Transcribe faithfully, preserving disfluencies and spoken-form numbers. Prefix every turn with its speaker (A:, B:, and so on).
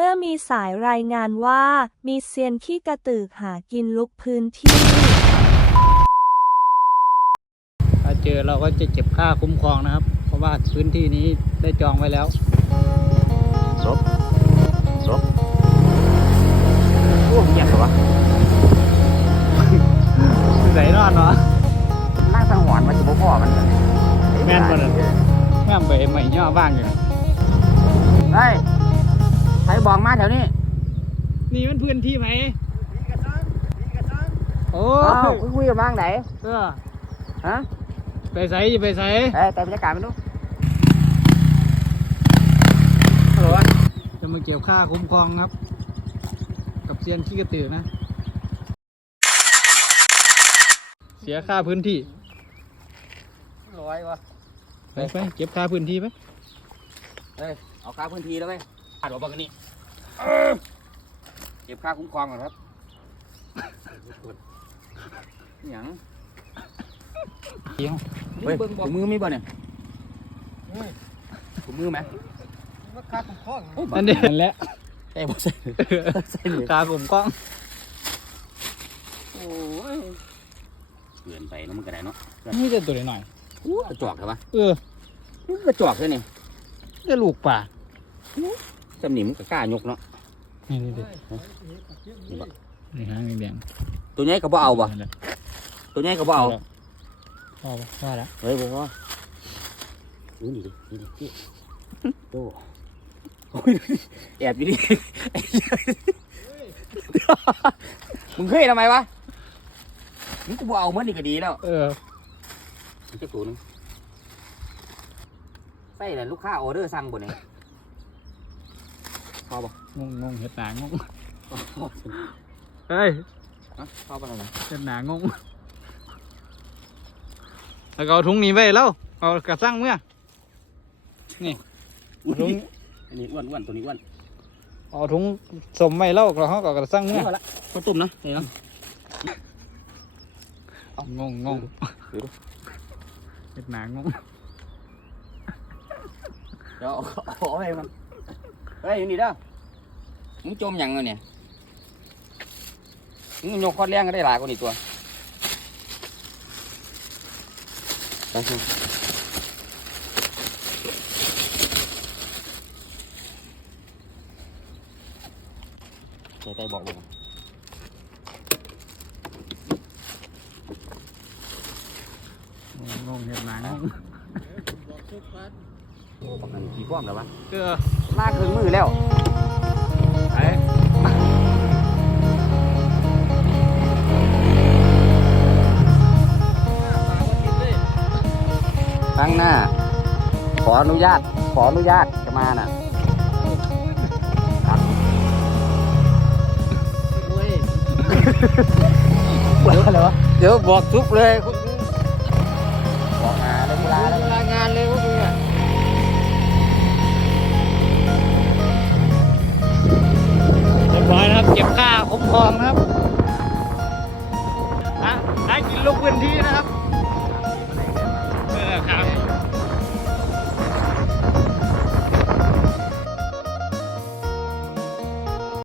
A: มื่อมีสายรายงานว่ามีเซียนขี้กระตือกหากินลุกพื้นที่
B: ถ้าเจอเราก็จะเก็บค่าคุ้มครองนะครับเพราะว่าพื้นที่นี้ได้จองไว้แล้วลบลบโอ้เงียบเหรอวะไหนนอนเนาะ
C: นั่งสังหรณ์มันจะบ่พอมัน
B: แม่นบ่เลยแม่นไปใหม่ย่อบ้างอยู่
C: เฮ้ยใครบอกมาแถวนี้
B: นี่มันพื้นที่ไหมโอ้
C: คุยคุยกับบ้างไหน
B: เออ
C: ฮะ
B: ไปใส่ไปใส่
C: เอ้แต่บรรยากาศมันดู
B: ฮัลโหลจะมาเก็บค่าคุ้มครองครับกับเซียนขี้กระตือนะเสียค่าพื้นที่
C: ร้อยวะ
B: ไปไปเก็บค่าพื้นที่ไป
C: เฮ้ยเอาค่าพื้นที่แล้วไหมขาดหัวบังนี่เก็บค่าคุ้มครองก่อนครับหยัง
B: เดี๋ยว
C: เฮ้ยถุงมือมีบ่เนี่ยถุงมือไหม
B: ค่าคุ้มครองอันนี้แหละ
C: แต่บ่ใส่ใส่
B: ค่าคุ้มครอง
C: โอ้ยเกินไปแล้วมันก็ได้เนาะ
B: นี่จะตัวหน่อย
C: กระจอกใช่ปะ
B: เออ
C: นี่กระจอกเลยนี่
B: จะลูกป่า
C: จำหนิมกกล้ายกเนาะ
B: นี่นี่ดินี่ฮะแดง
C: ตัวนี้ก็บ่เอาบ่ตัวนี้ก็บ่เอา
B: พอป่ะพอแล้ว
C: เฮ้ยบ่พอนี่ดินี่ดิพี่โตแอบอยู่ดิมึงเคยทำไมวะมึงกูบ่เอามันนี่ก็ดีแล้ว
B: เออ
C: มันจะตัวนึงใส่เลยลูกค้าออเดอร์สั่งบ่เนี่ยพอบ่
B: งงงงเห็ดหนางงเฮ้ย
C: พอป่ะล่ะ
B: เห็ดหนางงแล้วก็เอาถุงนี้ไปแล้วเอากระซังเมื่อนี่ถุง
C: อันนี้อ้วนอ้วนตัวนี้อ้วน
B: เอาถุงสมไว้แล้วเราเขาก็กระซังเมื่อ
C: ข้าวต้มนะเห็นไหม
B: งงงงเห็ดหนางง
C: เดี๋ยวเอาอะไรมันเฮ้ยอยู่นี่เด้อมึงจมยังเงี้ยเนี่ยมึงโยกคอดแรงก็ได้หลายกว่านี่ตัวไปสิใจใจบอกบอก
B: งงเห็ดหนางง
C: โอ้ปักนั่นกี่ฟ้อมแล้ววะ
B: เออ
C: ลากถึงมือแล้ว
B: ไอ้
C: ตั้งหน้าขออนุญาตขออนุญาตจะมาน่ะ
B: อะไรวะ
C: เดี๋ยวบอกทุบเลยบอกงานเลยเวลาเวลางานเลยพวกนี้
B: เรียบร้อยนะครับเก็บค่าคุ้มครองนะครับนะได้กินลูกพื้นที่นะครับ